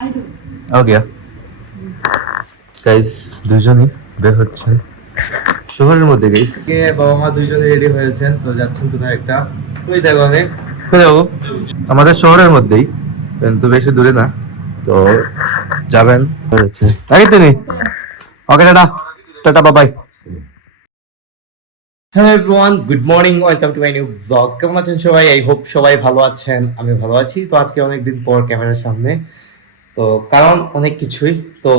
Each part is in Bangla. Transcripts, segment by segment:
ওকে গাইস, দুইজনই বের হচ্ছেন শহরের মধ্যে। গাইস বাবা মা দুইজনে রেডি হয়েছেন, তো যাচ্ছেন কোথাও একটা। ওই দেখো অনেক যাবো আমাদের শহরের মধ্যেই, কিন্তু বেশি দূরে না। তো যাবেন হচ্ছে তাই তিনি। ওকে টাটা, টাটা বাবাই। Hello everyone, good morning, welcome to my new blog. কেমন আছেন সবাই? আই হোপ সবাই ভালো আছেন। আমি ভালো আছি। তো আজকে অনেকদিন পর ক্যামেরার সামনে, তো কারণ অনেক কিছুই। তো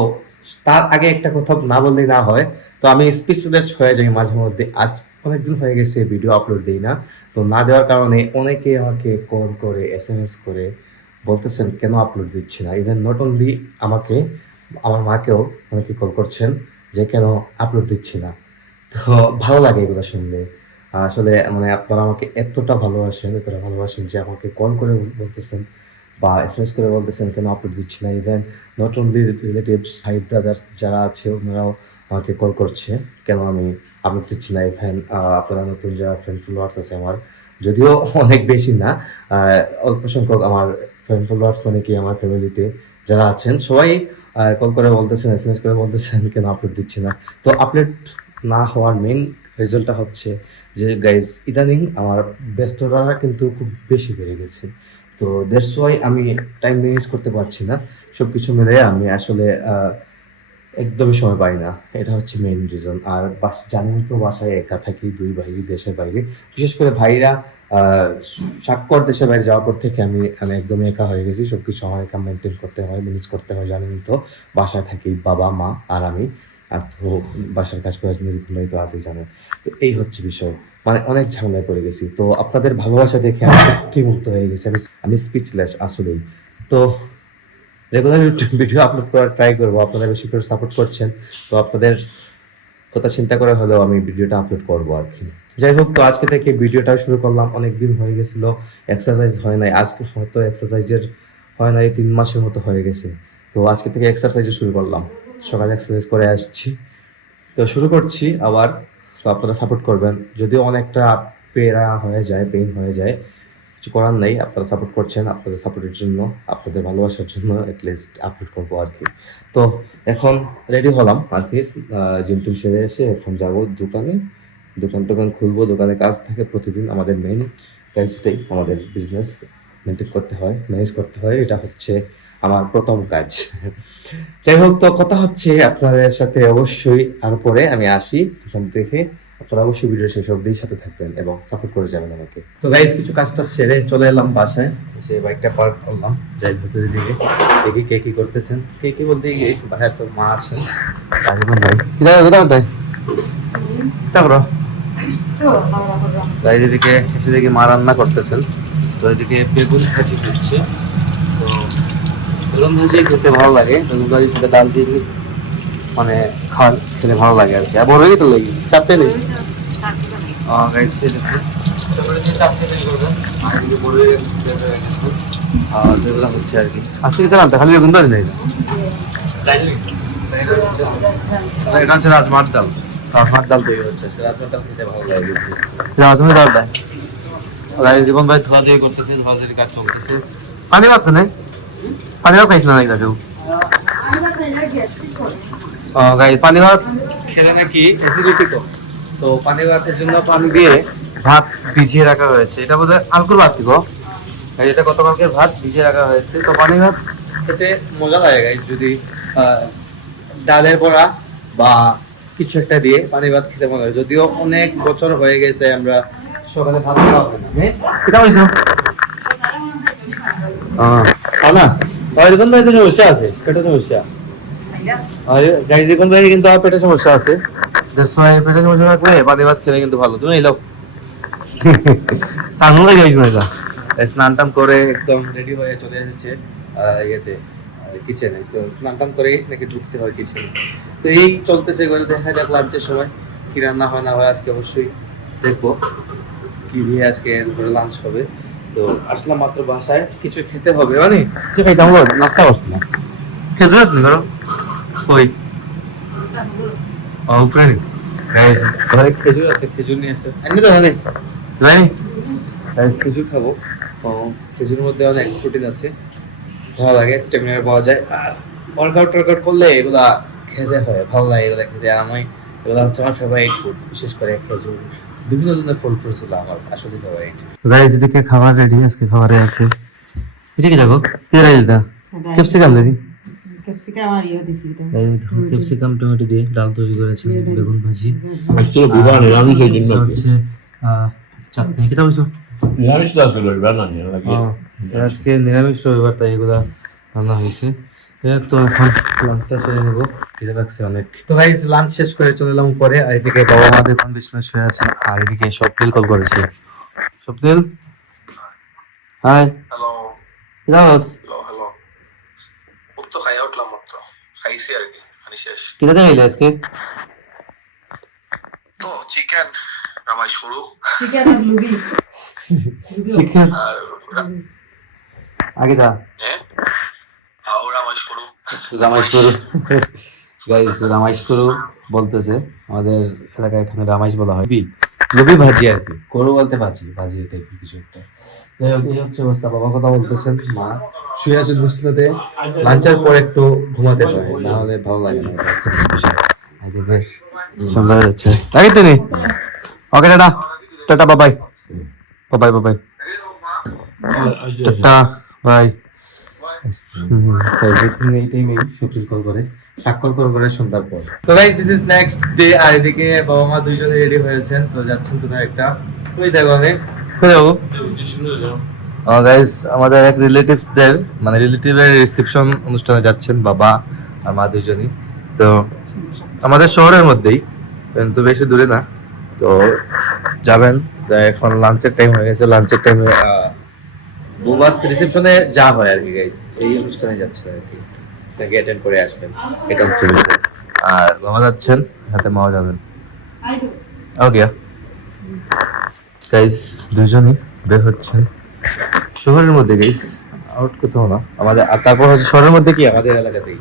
তার আগে একটা কথা না বললেই না হয়, তো আমি স্পিচলেস হয়ে যাই মাঝে মধ্যে। আজ অনেকদিন হয়ে গেছে ভিডিও আপলোড দিই না। তো না দেওয়ার কারণে অনেকে আমাকে কল করে, SMS করে বলতেছেন কেন আপলোড দিচ্ছি না। ইভেন নট অনলি আমাকে, আমার মাকেও অনেকে কল করছেন যে কেন আপলোড দিচ্ছি না। তো ভালো লাগে এগুলো শুনলে। আসলে মানে আপনারা আমাকে এতটা ভালোবাসেন যে আমাকে কল করে বলতেছেন বা SMS করে বলতেছেন কেন আপলোড দিচ্ছি না। ইভেন নট অনলি রিলেটিভস, ভাই ব্রাদার্স যারা আছে ওনারাও আমাকে কল করছে কেন আমি আপলোড দিচ্ছি না। ইভেন আপনারা নতুন যারা ফ্রেন্ড ফলোয়ার্স আছে আমার, যদিও অনেক বেশি না, অল্প সংখ্যক আমার ফ্রেন্ড ফলোয়ার্স মানে কি আমার ফ্যামিলিতে যারা আছেন সবাই কল করে বলতেছেন, SMS করে বলতেছেন কেন আপলোড দিচ্ছি না। তো আপলোড না হওয়ার মেইন রেজাল্টটা হচ্ছে যে গাইজ ইদানিং আমার ব্যস্ততা কিন্তু খুব বেশি বেড়ে গেছে। তো দ্যাটস ওয়াই আমি টাইম ম্যানেজ করতে পারছি না। সব কিছু মিলে আমি আসলে একদমই সময় পাই না। এটা হচ্ছে মেইন রিজন। আর জানেন তো বাসায় একা থাকি, দুই ভাই দেশের বাইরে। বিশেষ করে ভাইরা স্বাক্ষর দেশের বাইরে যাওয়ার পর থেকে আমি আমি একদমই একা হয়ে গেছি। সব কিছু আমার একা মেনটেন করতে হয়, ম্যানেজ করতে হয়। জানেন তো বাসায় থাকি বাবা মা আর আমি। আর তো বাসার কাজ করার জন্য রিপুনই তো আছেই, জানেন। তো এই হচ্ছে বিষয়, মানে অনেক ঝামেলায় পড়ে গেছি। তো আপনাদের ভালোবাসা দেখে আমি সত্যি মুক্ত হয়ে গেছি। আমি স্পিচলেস আসলেই। তো রেগুলার ইউটিউব ভিডিও আপলোড করার ট্রাই করবো, আপনারা বেশি করে সাপোর্ট করছেন। তো আপনাদের কথা চিন্তা করে হলেও আমি ভিডিওটা আপলোড করবো আর কি। যাই হোক, তো আজকে থেকে ভিডিওটা শুরু করলাম। অনেকদিন হয়ে গেছিল এক্সারসাইজ হয় নাই। আজকে হয়তো এক্সারসাইজের হয় নাই 3 মাসের মতো হয়ে গেছে। তো আজকে থেকে এক্সারসাইজও শুরু করলাম। সকালে এক্সারসাইজ করে আসছি, তো শুরু করছি আবার। তো আপনারা সাপোর্ট করবেন। যদিও অনেকটা পেরা হয়ে যায়, পেইন হয়ে যায়, কিছু করার নেই। আপনারা সাপোর্ট করছেন, আপনাদের সাপোর্টের জন্য, আপনাদের ভালোবাসার জন্য অ্যাটলিস্ট আপলোড করবো আর কি। তো এখন রেডি হলাম আর কি। জিম টিম সেরে এসে এখন যাবো দোকানে। দোকান খুলবো। দোকানে কাজ থাকে প্রতিদিন। আমাদের মেইন কাজটাই আমাদের বিজনেস মেনটেন করতে হয়, ম্যানেজ করতে হয়। এটা হচ্ছে আমার প্রথম কাজ। যাই হোক, তো কথা হচ্ছে আপনাদের সাথে অবশ্যই। আর পরে আমি আসি এখান থেকে। আপনারা অবশ্যই ভিডিও শেষ অবধি সাথে থাকবেন এবং সাপোর্ট করে যাবেন আমাকে। তো গাইস, কিছু কাজটা সেরে চলে এলাম বাসায়। সে বাইকটা পার্ক করলাম, যাই ভেতরের দিকে দেখি কে কি করতেছেন। কে কি বলতে গিয়ে বাসায় তো মা আছেন, ভাই কোথায় তারপর গাড়ি দিকে এসে দেখি মা রান্না করতেছেন। তো এদিকে বেগুন ভাজি হচ্ছে। তো বেগুন ভাজি খেতে ভালো লাগে। বেগুন ভাজির সাথে ডাল দিয়ে মানে খাওয়ার খেতে ভালো লাগে আর কি। আর বড় তো লাগে চাপতে নেই যেগুলো হচ্ছে আর কি। আজকে তো না খালি বেগুন ভাজি নেই, এটা হচ্ছে রাজমার ডাল। রাজমার ডাল তৈরি হচ্ছে। রাজমার ডাল খেতে ভালো লাগে। রাজমার ডাল দেয় জীবন ভাই ধোয়া ধুয়ে করতেছে, ধোয়া ধুয়ে কাজ চলতেছে। পানি ভাত নেই, পানি ভাত খাইছিল না কেউ। পানি ভাত খেলে নাকি অ্যাসিডিটি কম। তো পানি ভাতের জন্য পানি দিয়ে ভাত ভিজিয়ে রাখা হয়েছে। এটা বোধহয় আলকুর ভাত দিব। এটা গতকালকের ভাত ভিজিয়ে রাখা হয়েছে। তো পানি ভাত খেতে মজা লাগে গাইস, যদি ডালের বড়া বা কিছু একটা দিয়ে পানি ভাত খেতে মজা লাগে। যদিও অনেক বছর হয়ে গেছে আমরা সকালে ভাত খাওয়া হয় না। এটা হয়েছে না এরকম তো সমস্যা আছে, পেটের সমস্যা। গাইজ এখন ভাই কিন্তু আমার পেটের সমস্যা আছে। পেটের সমস্যা থাকলে পানি ভাত খেলে কিন্তু ভালো। তুমি এলো সানু হয়ে যাইছ না। স্নান টান করে একদম রেডি হয়ে চলে এসেছে ইয়েতে, কিচেনে। তো স্নান টান করে নাকি ঢুকতে হয় কিচেনে। তো এই চলতেছে করে, দেখা যাক লাঞ্চের সময় কি রান্না হয় না হয়। আজকে অবশ্যই দেখবো কি দিয়ে আজকে লাঞ্চ হবে। তো আসলাম মাত্র বাসায়, কিছু খেতে হবে। মানে কি খাইতাম বল, নাস্তা করছি না। খেজুর আছে ধরো ওই উপরে গাইস, ঘরে খেজুর আছে, খেজুর নিয়ে আসতে এমনি তো মানে ভাই। খেজুর খাবো। খেজুরের মধ্যে অনেক প্রোটিন আছে। ভালো লাগে, স্টেমিনা পাওয়া যায়। আর ওয়ার্কআউট করলে এগুলা খেতে হয়, ভালো লাগে এগুলা খেতে। আমি এগুলা হচ্ছে আমার ফেভারিট ফুড, বিশেষ করে খেজুর, বিভিন্ন ধরনের ফল ফ্রুটস গুলো আমার আসলে ফেভারিট। গাইস এদিকে খাবার রেডি, আজকে খাবারে আছে এটা কি দেখো কি রাইস দা ক্যাপসিকাম দেখি, ক্যাপসিকাম আর ইয়ে দিছি তো এই দেখো ক্যাপসিকাম টমেটো দিয়ে ডাল তৈরি করেছে, বেগুন ভাজি, আসলে বিবাহ নিরামিষ এই জন্য এটা হচ্ছে চাটনি। কি বলছো? নিরামিষ তো আসলে রবিবার না নাকি আজকে নিরামিষ রবিবার, তাই এগুলা রান্না হয়েছে। তো এখন লাঞ্চটা সেরে নেবো, খিদে লাগছে অনেক। তো গাইস লাঞ্চ শেষ করে চলে এলাম উপরে। আর এদিকে বাবা মা দেখুন বিছানায় শুয়ে আছে, আর এদিকে স্বপ্নিল কল করেছে। স্বপ্নিল হাই, হ্যালো কেমন আছিস? হ্যালো হ্যালো তো খাইয়া উঠলাম মাত্র, খাইছি আর কি, খানি শেষ। কি দাদা খাইলে আজকে? তো চিকেন রামাই শুরু চিকেন আর লুবি চিকেন আর আগে দা হ্যাঁ আও রামাই শুরু রামাইশপুর। গাইস রামাইশপুর বলতেছে, আমাদের এলাকায় এখানে রামাইশ বলা হয়। লবি ভাজি আর কি, করো বলতে ভাজি, ভাজি টাইপের কিছু একটা। যাই হোক, এই হচ্ছে অবস্থা। বাবা কথা বলতেছেন, মা শুয়ে আছেন বিছানাতে। লাঞ্চের পর একটু ঘুমাতে পারে, না হলে ভালো লাগে না। এদিকে সন্ধ্যা হয়ে যাচ্ছে, তাই তো নেই। ওকে টাটা, টাটা বাবাই, বাবাই বাবাই, টাটা বাই। কল করে স্বাক্ষর করে সন্ধ্যার পর। তো guys this is next day. আর এদিকে বাবা মা দুইজনে রেডি হয়েছেন, তো যাচ্ছেন কোথাও একটা। ওই দেখো অনেক কোথায় যাবো? গাইস আমাদের এক রিলেটিভদের, মানে রিলেটিভের রিসেপশন অনুষ্ঠানে যাচ্ছেন বাবা আর মা দুইজনই। তো আমাদের শহরের মধ্যেই, কিন্তু বেশি দূরে না। তো যাবেন। তো এখন লাঞ্চের টাইম হয়ে গেছে, লাঞ্চের টাইমে বুবাত রিসেপশনে যা হয় আর কি গাইস, এই অনুষ্ঠানে যাচ্ছেন আর কি, নাকি অ্যাটেন্ড করে আসবেন, এটা হচ্ছে বিষয়। আর বাবা যাচ্ছেন, সাথে মাও যাবেন। ওকে গাইস, দুজনই বের হচ্ছেন শহরের মধ্যে গাইস, আউট কোথাও না আমাদের। আর তারপর হচ্ছে শহরের মধ্যে কি আমাদের এলাকাতেই,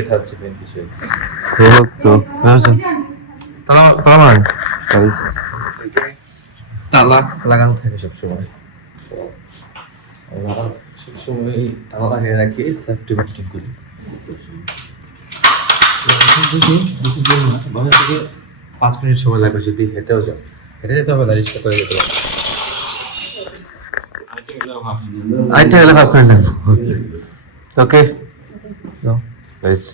এটা হচ্ছে মেন বিষয়। এই হোক তো বুঝছেন, তালা তালা গাইস, তালা লাগানো থাকে সবসময়। সবসময় তালা লাগিয়ে রাখি, সেফটি মেনটেন করি। বাসা থেকে 5 মিনিট সময় লাগবে যদি হেঁটেও যাও, হেঁটে যেতে হবে না, রিক্সা করে যেতে হবে। আইতে গেলে 5 মিনিট লাগবে। ওকে গাইস,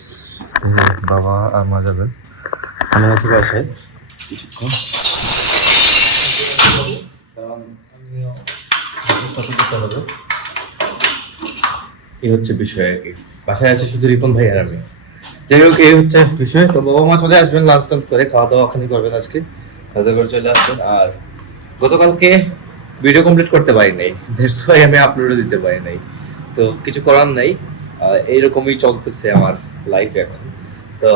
বাবা আর মা যাবেন, আমি হচ্ছে বাসায় কিছুক্ষণ, কারণ আমিও সাথে যেতে হবে। এই হচ্ছে বিষয় আর কি, বাসায় আছে শুধু রিপন ভাই আর আমি। যাই হোক, এই হচ্ছে বিষয়। তো বাবা মা চলে আসবেন লাঞ্চ টাঞ্চ করে, খাওয়া দাওয়া ওখানে করবেন আজকে, খাওয়া দাওয়া করে চলে আসবেন। আর গতকালকে ভিডিও কমপ্লিট করতে পারি নাই, দ্যাটস ওয়াই আমি আপলোডও দিতে পারি নাই। তো কিছু করার নাই, এইরকমই চলতেছে আমার লাইফ এখন। তো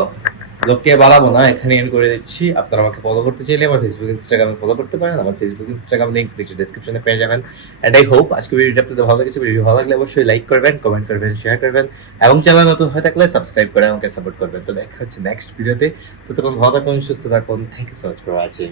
লোককে বাড়াবো না, এখানে এন্ড করে দিচ্ছি। আপনারা আমাকে ফলো করতে চাইলে আমার ফেসবুক ইনস্টাগ্রামে ফলো করতে পারেন। আমার ফেসবুক ইনস্টাগ্রাম লিংক ডেসক্রিপশনে পেয়ে যাবেন। এন্ড আই হোপ আজকে ভিডিওটা আপনাদের ভালো লেগেছে। ভিডিও ভালো লাগলে অবশ্যই লাইক করবেন, কমেন্ট করবেন, শেয়ার করবেন, এবং চ্যানেল নতুন হয়ে থাকলে সাবস্ক্রাইব করে আমাকে সাপোর্ট করবেন। তো দেখা হচ্ছে নেক্সট ভিডিওতে। ততক্ষণ ভালো থাকুন, সুস্থ থাকুন। Thank you so much for watching.